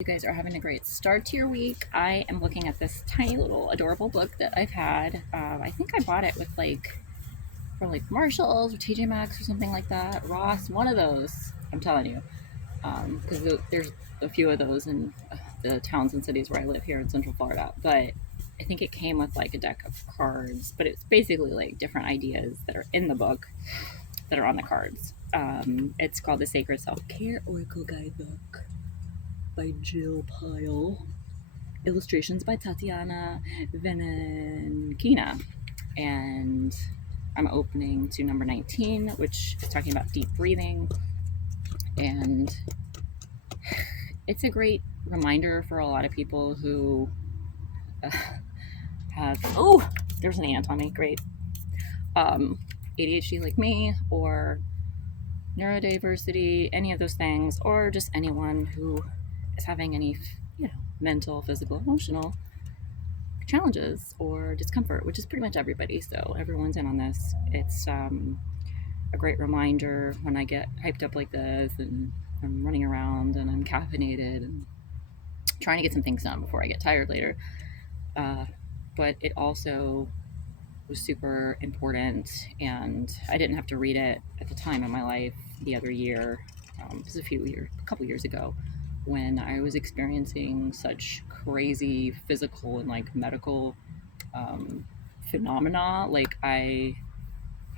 You guys are having a great start to your week. I am looking at this tiny little adorable book that I've had. I think I bought it with from Marshalls or TJ Maxx or something like that. Ross, one of those. I'm telling you, because there's a few of those in the towns and cities where I live here in Central Florida. But I think it came with like a deck of cards, but it's basically like different ideas that are in the book that are on the cards. It's called the Sacred Self Care Oracle Guidebook by Jill Pyle. Illustrations by Tatiana Venenkina. And I'm opening to number 19, which is talking about deep breathing. And it's a great reminder for a lot of people who have, there's an ant on me, great, ADHD like me, or neurodiversity, any of those things, or just anyone who is having any, mental, physical, emotional challenges or discomfort, which is pretty much everybody. So everyone's in on this. It's a great reminder when I get hyped up like this and I'm running around and I'm caffeinated and trying to get some things done before I get tired later. But it also was super important, and I didn't have to read it at the time in my life the other year. It was a couple years ago, when I was experiencing such crazy physical and medical phenomena. Like, I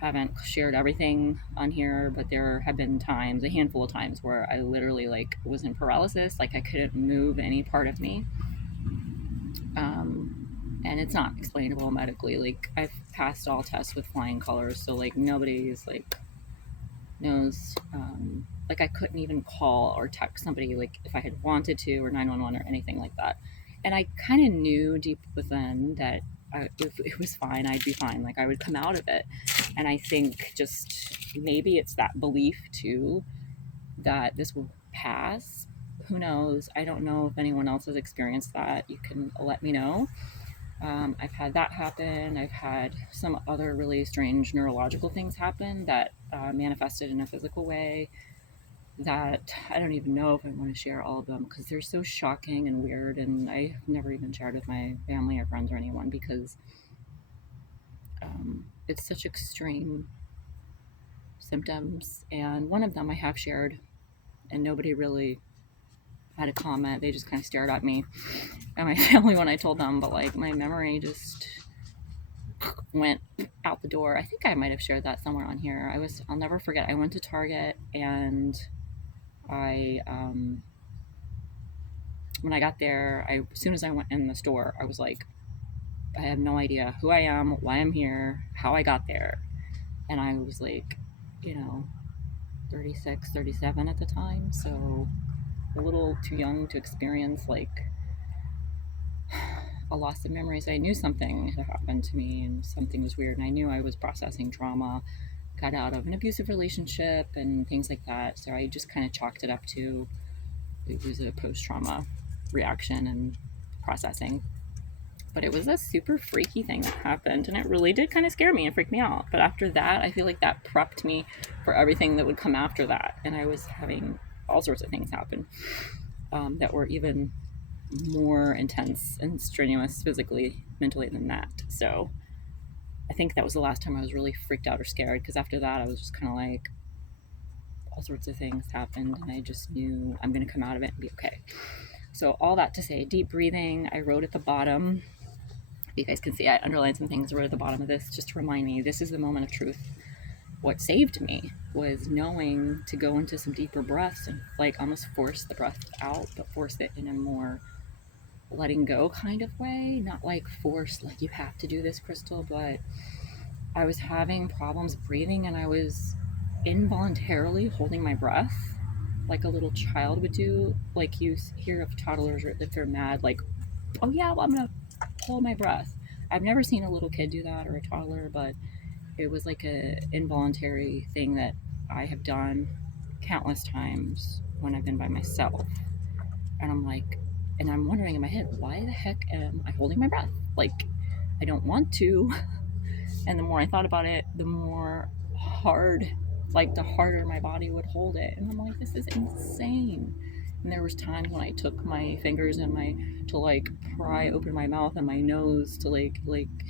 haven't shared everything on here, but there have been times, a handful of times, where I literally was in paralysis. Like, I couldn't move any part of me. And it's not explainable medically. Like, I've passed all tests with flying colors, so nobody's knows. I couldn't even call or text somebody if I had wanted to, or 911 or anything like that. And I kind of knew deep within that if it was fine, I'd be fine. I would come out of it. And I think just maybe it's that belief too, that this will pass. Who knows? I don't know if anyone else has experienced that. You can let me know. I've had that happen. I've had some other really strange neurological things happen that manifested in a physical way that I don't even know if I want to share all of them, because they're so shocking and weird, and I've never even shared with my family or friends or anyone, because it's such extreme symptoms. And one of them I have shared, and nobody really had a comment. They just kind of stared at me and my family when I told them, but my memory just went out the door. I think I might have shared that somewhere on here. I'll never forget, I went to Target, and when I got there, as soon as I went in the store, I was like, I have no idea who I am, why I'm here, how I got there. And I was 36, 37 at the time, so a little too young to experience a loss of memories. I knew something had happened to me and something was weird, and I knew I was processing trauma, got out of an abusive relationship and things like that. So I just kind of chalked it up to, it was a post-trauma reaction and processing. But it was a super freaky thing that happened, and it really did kind of scare me and freak me out. But after that, I feel like that prepped me for everything that would come after that. And I was having all sorts of things happen that were even more intense and strenuous physically, mentally than that. So I think that was the last time I was really freaked out or scared, because after that I was just kind of all sorts of things happened, and I just knew I'm going to come out of it and be okay. So all that to say, deep breathing, I wrote at the bottom. You guys can see I underlined some things right at the bottom of this just to remind me this is the moment of truth. What saved me was knowing to go into some deeper breaths and almost force the breath out, but force it in a more letting go kind of way. Not force, you have to do this, Crystal, but I was having problems breathing, and I was involuntarily holding my breath like a little child would do. You hear of toddlers if they're mad, oh yeah, well, I'm gonna hold my breath. I've never seen a little kid do that, or a toddler, but it was a involuntary thing that I have done countless times when I've been by myself. And I'm wondering in my head, why the heck am I holding my breath? I don't want to. And the more I thought about it, the more hard, the harder my body would hold it. And I'm like, this is insane. And there was times when I took my fingers and my to like pry open my mouth and my nose to like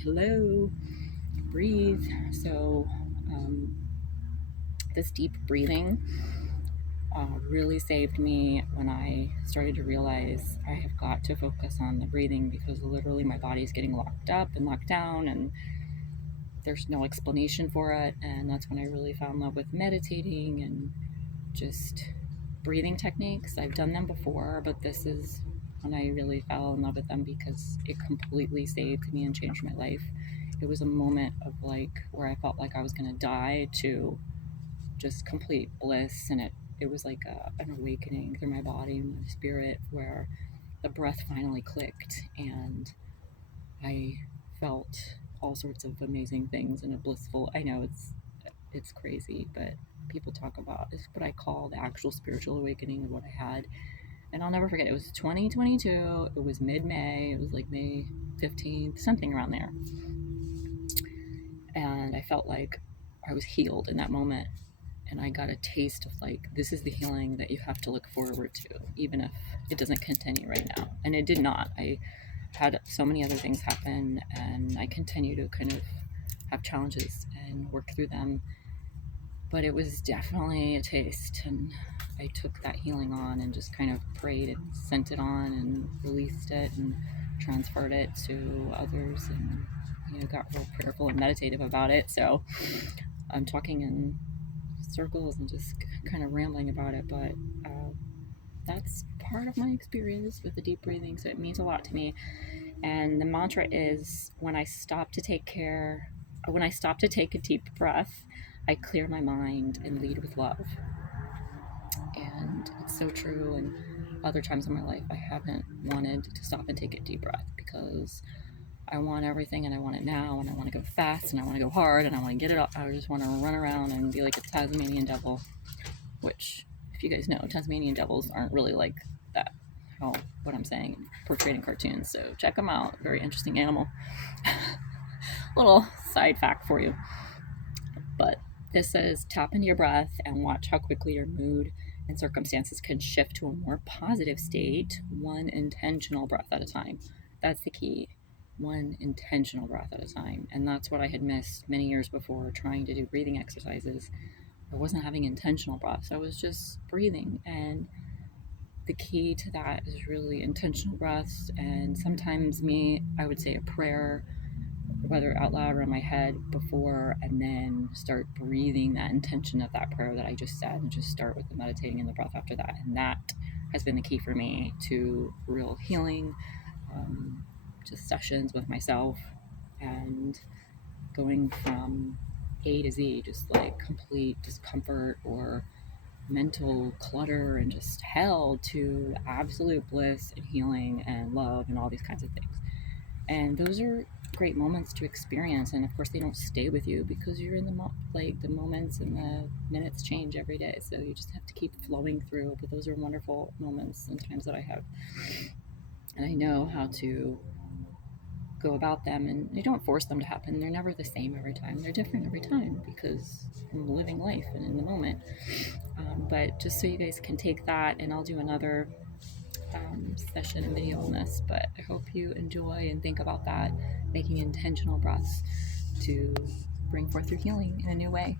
hello, breathe. So um, this deep breathing really saved me when I started to realize I have got to focus on the breathing, because literally my body's getting locked up and locked down and there's no explanation for it. And that's when I really found love with meditating and just breathing techniques. I've done them before, but this is when I really fell in love with them because it completely saved me and changed my life. It was a moment of like where I felt like I was going to die to just complete bliss, and it was like an awakening through my body and my spirit, where the breath finally clicked and I felt all sorts of amazing things in a blissful. I know it's crazy, but people talk about it's what I call the actual spiritual awakening of what I had. And I'll never forget, it was 2022, it was mid-May, it was like May 15th, something around there. And I felt like I was healed in that moment, and I got a taste of like, this is the healing that you have to look forward to, even if it doesn't continue right now. And it did not. I had so many other things happen, and I continue to kind of have challenges and work through them. But it was definitely a taste, and I took that healing on and just kind of prayed and sent it on and released it and transferred it to others, and got real prayerful and meditative about it. So I'm talking in circles and just kind of rambling about it, but that's part of my experience with the deep breathing, so it means a lot to me. And the mantra is, when I stop to take a deep breath, I clear my mind and lead with love. And it's so true. And other times in my life, I haven't wanted to stop and take a deep breath because I want everything and I want it now, and I want to go fast and I want to go hard and I want to get it up. I just want to run around and be like a Tasmanian devil, which, if you guys know, Tasmanian devils aren't really like that. Oh, what I'm saying, portrayed in cartoons. So check them out. Very interesting animal. Little side fact for you. But this says, tap into your breath and watch how quickly your mood and circumstances can shift to a more positive state, one intentional breath at a time. That's the key. One intentional breath at a time. And that's what I had missed many years before trying to do breathing exercises. I wasn't having intentional breaths. I was just breathing. And the key to that is really intentional breaths. And sometimes I would say a prayer, whether out loud or in my head before, and then start breathing that intention of that prayer that I just said, and just start with the meditating and the breath after that. And that has been the key for me to real healing, just sessions with myself, and going from A to Z, just like complete discomfort or mental clutter and just hell, to absolute bliss and healing and love and all these kinds of things. And those are great moments to experience. And of course, they don't stay with you because you're in the moments and the minutes change every day. So you just have to keep flowing through. But those are wonderful moments and times that I have, and I know how to go about them. And you don't force them to happen. They're never the same every time. They're different every time because I'm living life and in the moment. But just so you guys can take that, and I'll do another session and video on this, but I hope you enjoy and think about that, making intentional breaths to bring forth your healing in a new way.